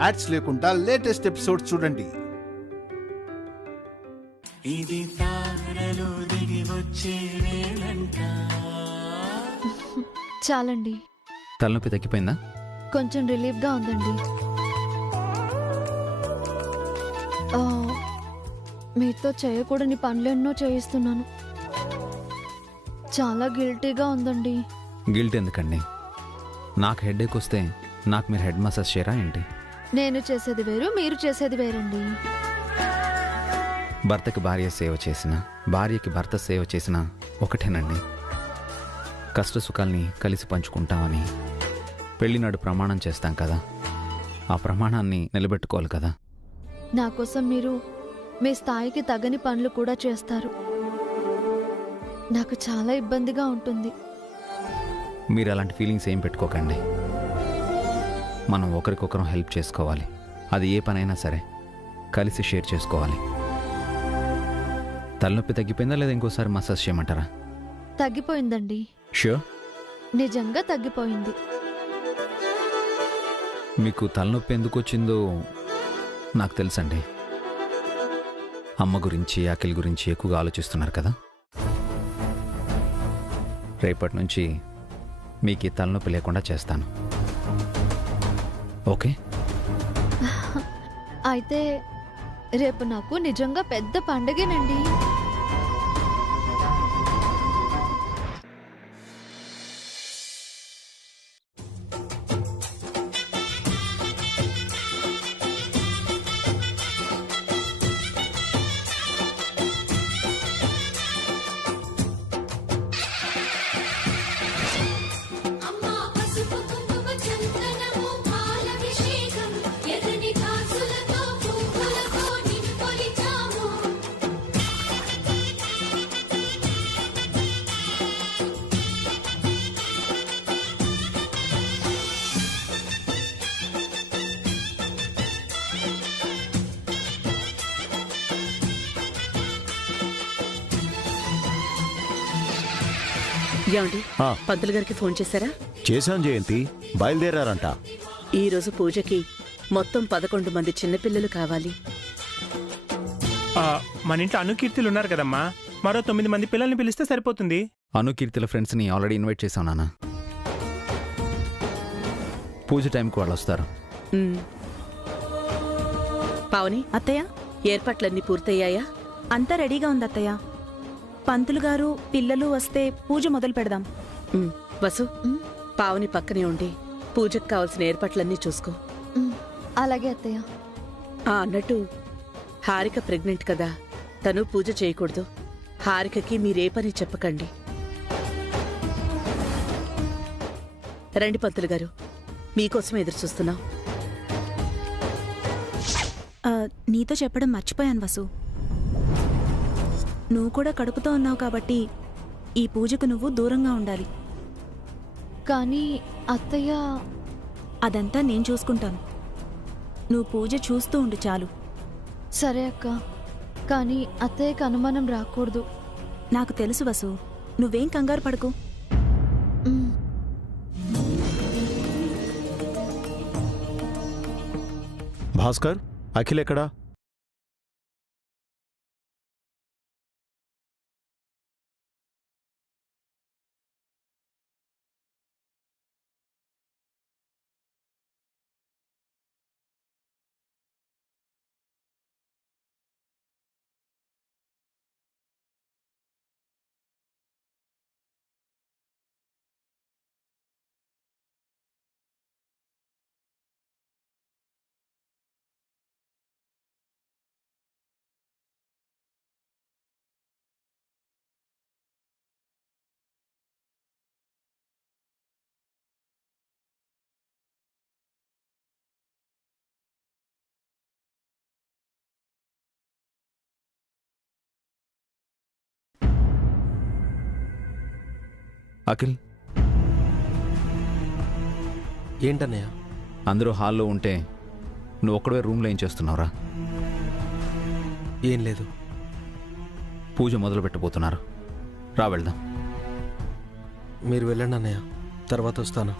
Ads లేకుండా latest episode చూడండి. ఇది తారలు దిగి వచ్చే వేళంట. చాలండి. తలనొప్పి తగ్గిపోయిందా? కొంచెం రిలీఫ్గా ఉందండి. మీతో చేయకూడని పనులెన్నో చేయిస్తున్నాను. చాలా గిల్టీగా ఉందండి. గిల్ట్ ఎందుకండి? నాకు హెడేక్ వస్తే నాకు మీరు హెడ్ మసాజ్ చేయరా ఏంటి? నేను చేసేది వేరు, మీరు చేసేది వేరండి. భర్తకి భార్య సేవ చేసిన, భార్యకి భర్త సేవ చేసిన ఒకటేనండి. కష్ట సుఖాల్ని కలిసి పంచుకుంటామని పెళ్లినాడు ప్రమాణం చేస్తాం కదా, ఆ ప్రమాణాన్ని నిలబెట్టుకోవాలి కదా. నా కోసం మీరు మీ స్థాయికి తగని పనులు కూడా చేస్తారు. నాకు చాలా ఇబ్బందిగా ఉంటుంది. మీరు అలాంటి ఫీలింగ్స్ ఏం పెట్టుకోకండి. మనం ఒకరికొకరం హెల్ప్ చేసుకోవాలి. అది ఏ పనైనా సరే కలిసి షేర్ చేసుకోవాలి. తలనొప్పి తగ్గిపోయిందా లేదా ఇంకోసారి మసాజ్ చేయమంటారా? తగ్గిపోయిందండి. ష్యూర్? నిజంగా తగ్గిపోయింది. మీకు తలనొప్పి ఎందుకు వచ్చిందో నాకు తెలుసండి. అమ్మ గురించి, అఖిల్ గురించి ఎక్కువగా ఆలోచిస్తున్నారు కదా. రేపటి నుంచి మీకు ఈ తలనొప్పి లేకుండా చేస్తాను. ఓకే? అయితే రేపు నాకు నిజంగా పెద్ద పండగేనండి. ఏమండి, పంతులు గారికి ఫోన్ చేశారా? చేశాను జయంతి, బయలుదేరారంట. ఈరోజు పూజకి మొత్తం 11 మంది చిన్నపిల్లలు కావాలి. మన ఇంట్లో అనుకీర్తులు ఉన్నారు కదమ్మా, మరో 9 మంది పిల్లల్ని పిలిస్తే సరిపోతుంది. అనుకీర్తుల ఫ్రెండ్స్ని ఆల్రెడీ ఇన్వైట్ చేశాను నాన్న. పూజ టైంకి వాళ్ళు వస్తారు. పావని, అత్తయ్య, ఏర్పాట్లన్నీ పూర్తయ్యాయా? అంతా రెడీగా ఉంది అత్తయ్య. పంతులు గారు పిల్లలు వస్తే పూజ మొదలు పెడదాం. వసు, పావని పక్కనే ఉండి పూజకు కావాల్సిన ఏర్పాట్లన్నీ చూసుకో. అలాగే అత్తయ్య. అన్నట్టు హారిక ప్రెగ్నెంట్ కదా, తను పూజ చేయకూడదు. హారికకి మీరే పని చెప్పకండి. రండి పంతులు గారు, మీకోసం ఎదురు చూస్తున్నాం. నీతో చెప్పడం మర్చిపోయాను వసు. నువ్వు కూడా కడుపుతో ఉన్నావు కాబట్టి ఈ పూజకు నువ్వు దూరంగా ఉండాలి. కానీ అత్తయ్య, అదంతా నేను చూసుకుంటాను. నువ్వు పూజ చూస్తూ ఉండు చాలు. సరే అక్క, కానీ అత్తయ్యకి అనుమానం రాకూడదు. నాకు తెలుసు వసు, నువ్వేం కంగారు పడకు. భాస్కర్, అఖిల్ ఎక్కడా? అఖిల్, ఏంటన్నయ్య? అందరూ హాల్లో ఉంటే నువ్వు ఒక్కడే రూమ్లో ఏం చేస్తున్నావురా? ఏం లేదు. పూజ మొదలు పెట్టబోతున్నారు, రా వెళ్దాం. మీరు వెళ్ళండి అన్నయ్య, తర్వాత వస్తాను.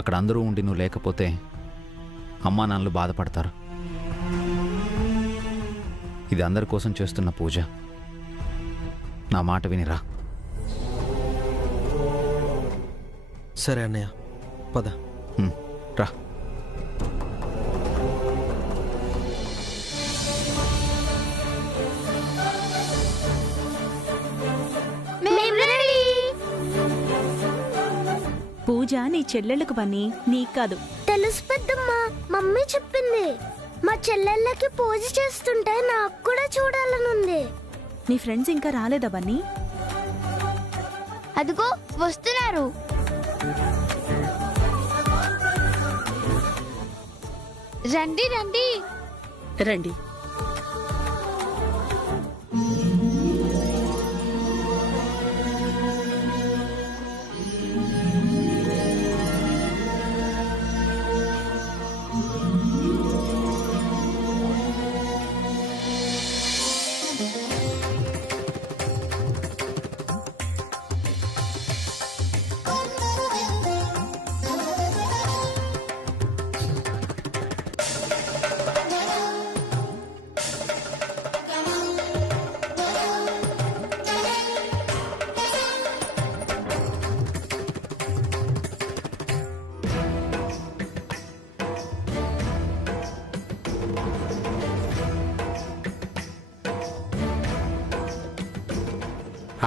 అక్కడ అందరూ ఉండి నువ్వు లేకపోతే అమ్మా నాన్నలు బాధపడతారు. ఇది అందరి కోసం చేస్తున్న పూజ. నా మాట వినిరా. సరే అన్నయ్య, పద. రా. పూజ నీ చెల్లెళ్ళకు బన్నీ, నీకు కాదు. తెలుసు పెద్దమ్మా, మమ్మీ చెప్పింది. మా చెల్లెళ్ళకి పూజ చేస్తుంటే నాకు కూడా చూడాలనుంది. నీ ఫ్రెండ్స్ ఇంకా రాలేదా బన్నీ? అదిగో వస్తున్నారు. రండి రండి. రండి.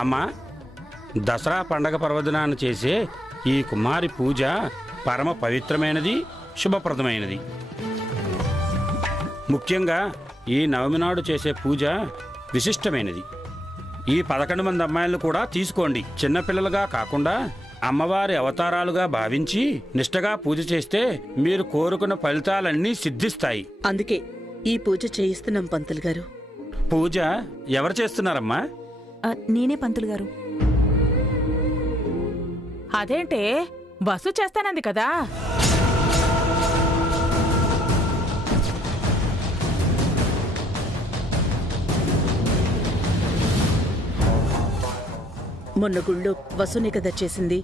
అమ్మా, దసరా పండగ పర్వదినాన్ని చేసే ఈ కుమారి పూజ పరమ పవిత్రమైనది, శుభప్రదమైనది. ముఖ్యంగా ఈ నవమి నాడు చేసే పూజ విశిష్టమైనది. ఈ 11 మంది అమ్మాయిలను కూడా తీసుకోండి. చిన్నపిల్లలుగా కాకుండా అమ్మవారి అవతారాలుగా భావించి నిష్టగా పూజ చేస్తే మీరు కోరుకున్న ఫలితాలన్నీ సిద్ధిస్తాయి. అందుకే ఈ పూజ చేయిస్తున్నాం పంతులు గారు. పూజ ఎవరు చేస్తున్నారమ్మా? నేనే పంతులు గారు. అదేంటే బస్సు చేస్తానంది కదా. మొన్న గుళ్ళో వసునే కదా చేసింది.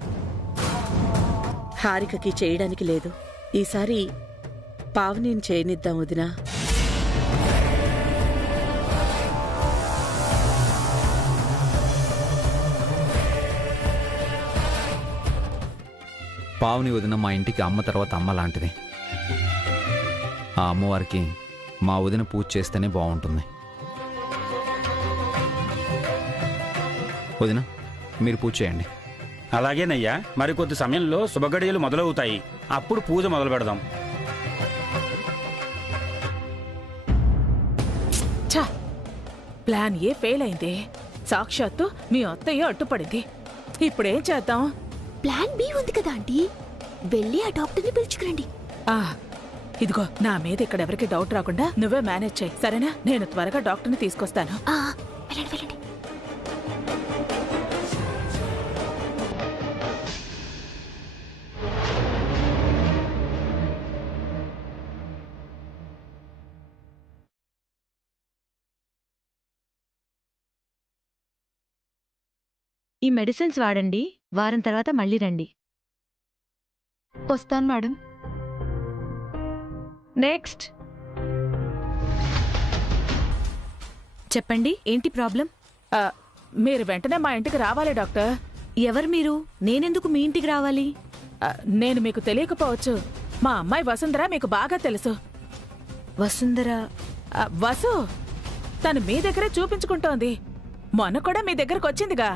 హారికకి చేయడానికి లేదు. ఈసారి పావనిని చేయనిద్దాం వదినా. పావుని వదిన మా ఇంటికి అమ్మ తర్వాత అమ్మ లాంటిది. ఆ అమ్మవారికి మా వదిన పూజ చేస్తేనే బాగుంటుంది. వదిన, మీరు పూజ చేయండి. అలాగేనయ్యా. మరికొద్ది సమయంలో శుభగడియలు మొదలవుతాయి. అప్పుడు పూజ మొదలు పెడదాం. ప్లాన్ ఏ ఫెయిల్ అయింది. సాక్షాత్తు మీ అత్తయ్య అడ్డుపడింది. ఇప్పుడేం చేద్దాం? ప్లాన్ బి ఉంది కదా ఆంటీ, వెళ్ళి ఆ డాక్టర్ని పిలుచుకురండి. ఇదిగో, నా మీద ఇక్కడ ఎవరికి డౌట్ రాకుండా నువ్వే మేనేజ్ చేయి, సరేనా? నేను త్వరగా డాక్టర్ని తీసుకొస్తాను. వెళ్ళండి వెళ్ళండి. ఈ మెడిసిన్స్ వాడండి. వారం తర్వాత మళ్ళీ రండి. వస్తాను మేడం. నెక్స్ట్ చెప్పండి, ఏంటి ప్రాబ్లం? మీరు వెంటనే మా ఇంటికి రావాలి డాక్టర్. ఎవరు మీరు? నేనెందుకు మీ ఇంటికి రావాలి? నేను మీకు తెలియకపోవచ్చు. మా అమ్మాయి వసుంధర మీకు బాగా తెలుసు. వసుంధర? వసు, తను మీ దగ్గరే చూపించుకుంటోంది. మొన్న కూడా మీ దగ్గరకు వచ్చిందిగా.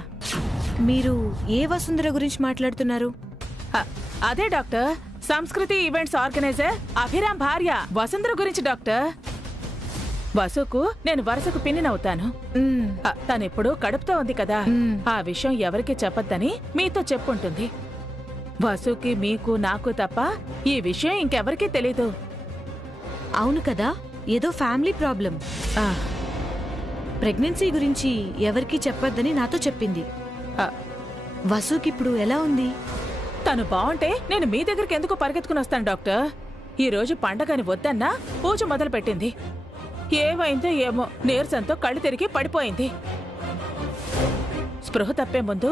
మీరు ఏ వసుంధర గురించి మాట్లాడుతున్నారు? అదే డాక్టర్, సంస్కృతి ఈవెంట్స్ ఆర్గనైజర్ అభిరామ్ భార్య వసుంధర గురించి డాక్టర్. వసుకు నేను వరుసకు పిన్నినవుతాను. తనెప్పుడు కడుపుతో ఉంది కదా, ఆ విషయం ఎవరికి చెప్పొద్దని మీతో చెప్పుంటుంది. వసుకి, మీకు, నాకు తప్ప ఈ విషయం ఇంకెవరికీ తెలీదు. అవును కదా, ఏదో ఫ్యామిలీ ప్రాబ్లం. ప్రెగ్నెన్సీ గురించి ఎవరికీ చెప్పొద్దని నాతో చెప్పింది. వసుకిప్పుడు ఎలా ఉంది? తను బాగుంటే నేను మీ దగ్గరికి ఎందుకు పరిగెత్తుకుని వస్తాను డాక్టర్. ఈ రోజు పండగని వద్దన్నా పూజ మొదలు పెట్టింది. ఏమైందో ఏమో, నీరసంతో కళ్ళు తిరిగి పడిపోయింది. స్పృహ తప్పే ముందు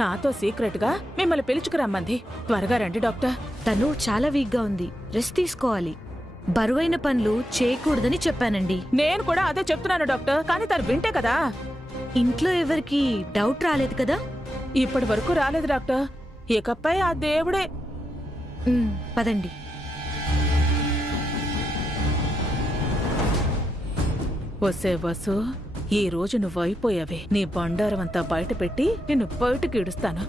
నాతో సీక్రెట్ గా మిమ్మల్ని పిలుచుకురమ్మంది. త్వరగా రండి డాక్టర్. తను చాలా వీక్ గా ఉంది, రెస్ట్ తీసుకోవాలి. బరువైన పనులు చేయకూడదని చెప్పానండి. నేను కూడా అదే చెప్తున్నాను డాక్టర్, కానీ తను వింటే కదా. ఇంట్లో ఎవరికి డౌట్ రాలేదు కదా? ఇప్పటి వరకు రాలేదు డాక్టర్. ఇకపై ఆ దేవుడే. పదండి. వసే వసు, ఈ రోజు నువ్వు అయిపోయావే. నీ బండారం అంతా బయట పెట్టి నిన్ను బయటకు ఇడుస్తాను.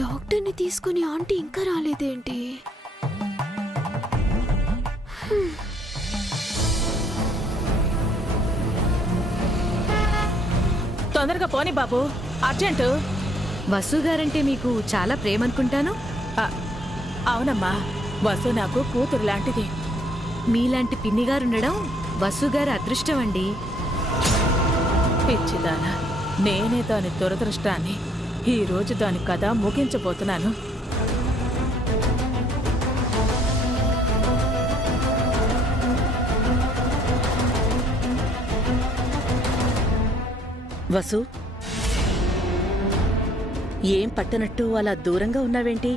డాక్టర్ని తీసుకుని ఆంటీ ఇంకా రాలేదేంటి? తొందరగా పోనీ బాబు, అర్జెంటు. వసు గారంటే మీకు చాలా ప్రేమ అనుకుంటాను. అవునమ్మా, వసు నాకు కూతురు లాంటిది. మీలాంటి పిన్నిగారుండడం వసు గారి అదృష్టం అండి. పిచ్చిదానా, నేనే దాని దురదృష్టాన్ని ఈ రోజు దాని కథ ముగించబోతున్నాను. వసు, ఏం పట్టనట్టు అలా దూరంగా ఉన్నావేంటి?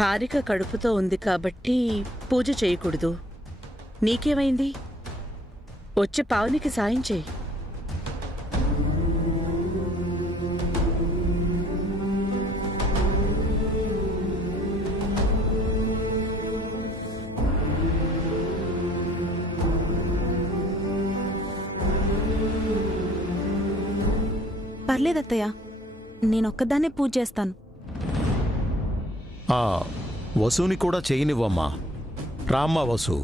హారిక కడుపుతో ఉంది కాబట్టి పూజ చేయకూడదు. నీకేమైంది? వచ్చి పావునికి సాయం చేయి. పర్లేదత్తయ్య, నేనొక్కదాన్నే పూజ చేస్తాను. ఆ వసుని కూడా చేయనివ్వమ్మా. రామ్మా వసు.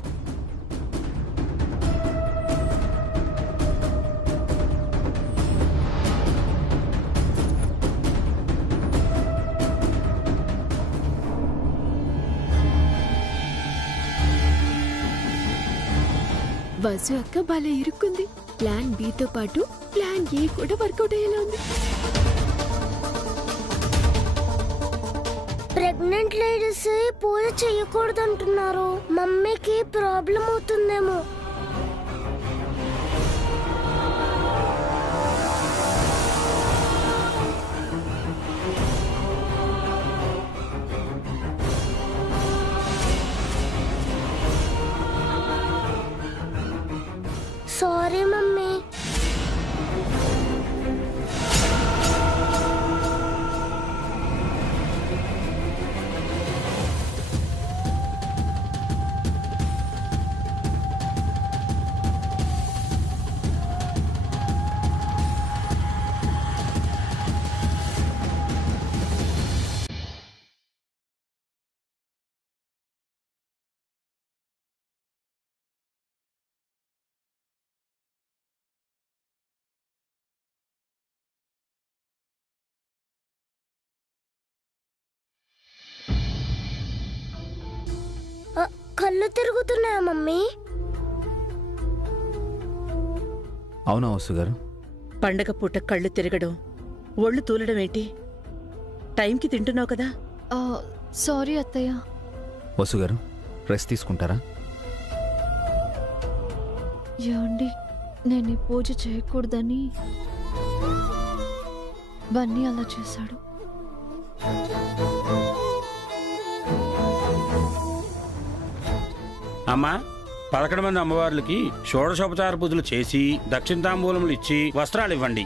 వసు అక్క భలే ఇరుక్కుంది. ప్లాన్ బితో పాటు ప్లాన్ ఏ కూడా వర్కౌట్ అయ్యేలా ఉంది. ప్రెగ్నెంట్ లేడీస్ పూజ చేయకూడదు అంటున్నారు. మమ్మీకి ప్రాబ్లం అవుతుందేమో. Sorry mummy. కళ్ళు తిరుగుతున్నాయా మమ్మీ? అవునా వసు గారు? పండగ పూట కళ్ళు తిరగడం, ఒళ్ళు తూలడం ఏంటి? టైంకి తింటున్నావు కదా. సారీ అత్తయ్య. వసు గారు, రెస్ట్ తీసుకుంటారా? ఏమండి, నేను ఈ పూజ చేయకూడదని బన్నీ అలా చేశాడు. అమ్మా, 11 మంది అమ్మవార్లకి షోడశోపచార పూజలు చేసి దక్షిణ తాంబూలములు ఇచ్చి వస్త్రాలు ఇవ్వండి.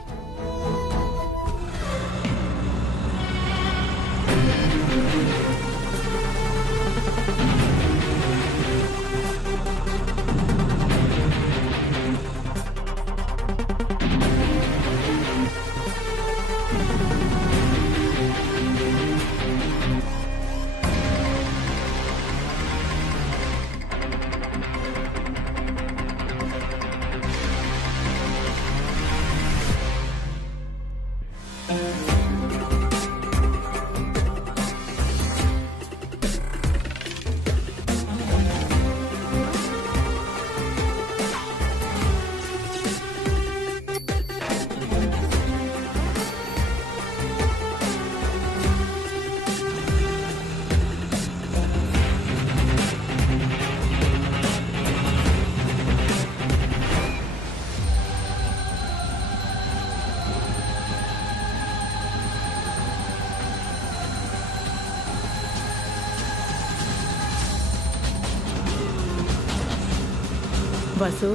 వసు,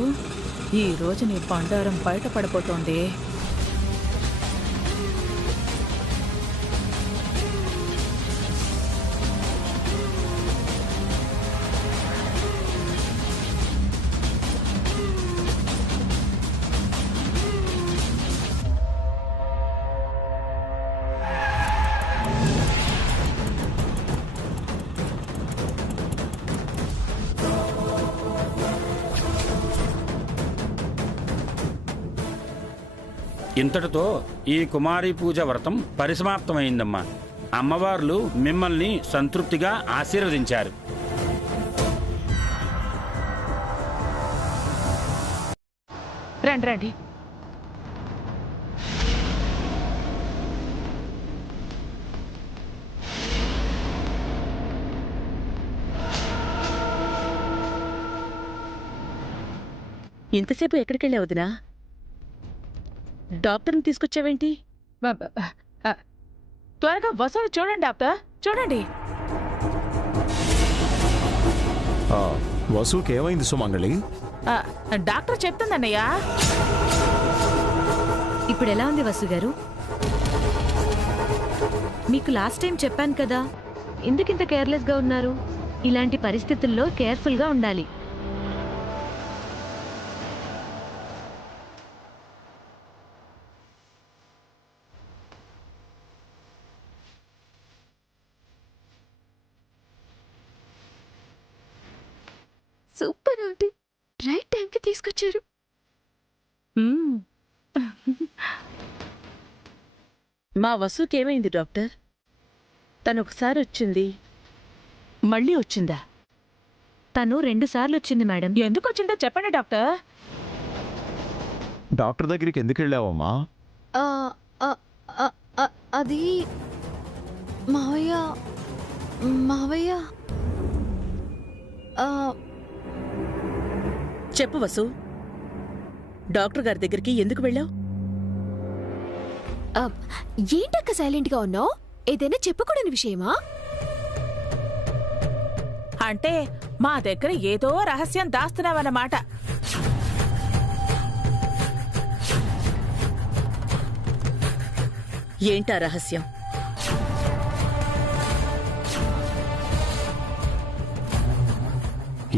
ఈ రోజు నీ బండారం బయటపడిపోతోంది. ఇంతటితో ఈ కుమారి పూజ వ్రతం పరిసమాప్తమైందమ్మా. అమ్మవార్లు మిమ్మల్ని సంతృప్తిగా ఆశీర్వదించారు. రండి రండి. ఇంతసేపు ఎక్కడికి వెళ్ళావు వదినా? డాక్టర్ని తీసుకొచ్చావేంటి? త్వరగా వసూలు చూడండి డాక్టర్, చూడండి. వసుకి ఏమైంది సుమంగళి? డాక్టర్ చెప్తుందన్నయ్య. ఇప్పుడు ఎలా ఉంది వసు గారు? మీకు లాస్ట్ టైం చెప్పాను కదా, ఎందుకింత కేర్లెస్గా ఉన్నారు? ఇలాంటి పరిస్థితుల్లో కేర్ఫుల్గా ఉండాలి. సూపర్ ఆంటీ, రైట్ టైంకి తీసుకొచ్చారు. మా వసుకి ఏమైంది డాక్టర్? తను ఒకసారి వచ్చింది, మళ్ళీ వచ్చిందా? తను 2 సార్లు వచ్చింది మేడం. ఎందుకు వచ్చిందో చెప్పండి డాక్టర్. డాక్టర్ దగ్గరికి ఎందుకు వెళ్ళావమ్మా? అది మావయ్య మావయ్య చెప్పు వసు, డాక్టర్ గారి దగ్గరికి ఎందుకు వెళ్ళావు? ఏంటక్క సైలెంట్గా ఉన్నావు? ఏదైనా చెప్పకూడని విషయమా? అంటే మా దగ్గర ఏదో రహస్యం దాస్తున్నావన్నమాట. ఏంటా రహస్యం?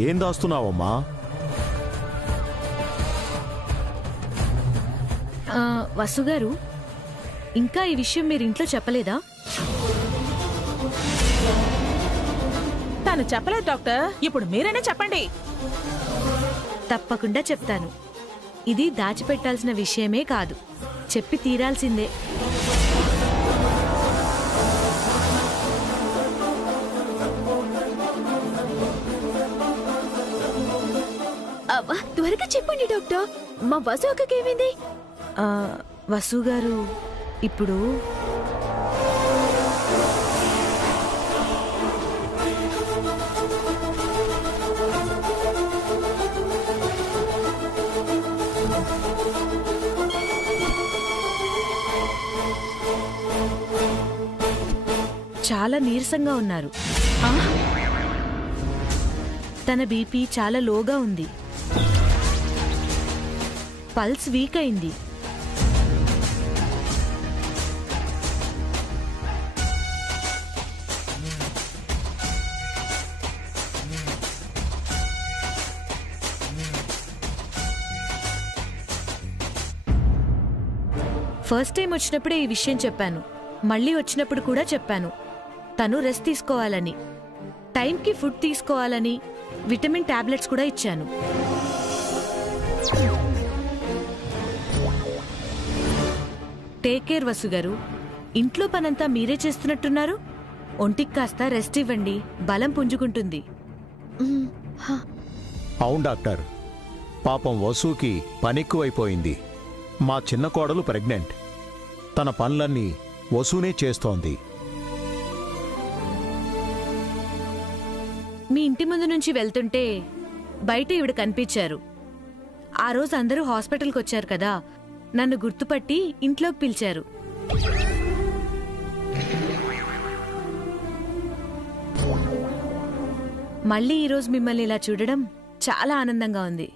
ఏం దాస్తున్నావమ్మా? వసు గారు, ఇంకా ఈ విషయం మీరు ఇంట్లో చెప్పలేదా? తను చెప్పలేదు డాక్టర్, ఇప్పుడు మీరైనా చెప్పండి. తప్పకుండా చెప్తాను. ఇది దాచిపెట్టాల్సిన విషయమే కాదు, చెప్పి తీరాల్సిందే. త్వరగా చెప్పండి డాక్టర్, మా వసు అక్కకి ఏమైంది? వసు గారు ఇప్పుడు చాలా నీరసంగా ఉన్నారు. తన బీపీ చాలా లోగా ఉంది. పల్స్ వీక్ అయింది. ఫస్ట్ టైం వచ్చినప్పుడే ఈ విషయం చెప్పాను, మళ్ళీ వచ్చినప్పుడు కూడా చెప్పాను. తను రెస్ట్ తీసుకోవాలని, టైంకి ఫుడ్ తీసుకోవాలని, విటమిన్ టాబ్లెట్స్ కూడా ఇచ్చాను. టేక్ కేర్ వసు గారు. ఇంట్లో పనంతా మీరే చేస్తున్నట్టున్నారు. ఒంటికి కాస్త రెస్ట్ ఇవ్వండి, బలం పుంజుకుంటుంది. అవును డాక్టర్, పాపం వసుకి పనెక్కువైపోయింది. మా చిన్న కోడలు ప్రెగ్నెంట్. తన పనులన్నీ వసునే చేస్తోంది. మీ ఇంటి ముందు నుంచి వెళ్తుంటే బయట ఈవిడ కనిపించారు. ఆ రోజు అందరూ హాస్పిటల్కి వచ్చారు కదా, నన్ను గుర్తుపట్టి ఇంట్లోకి పిలిచారు. మళ్ళీ ఈరోజు మిమ్మల్ని ఇలా చూడడం చాలా ఆనందంగా ఉంది.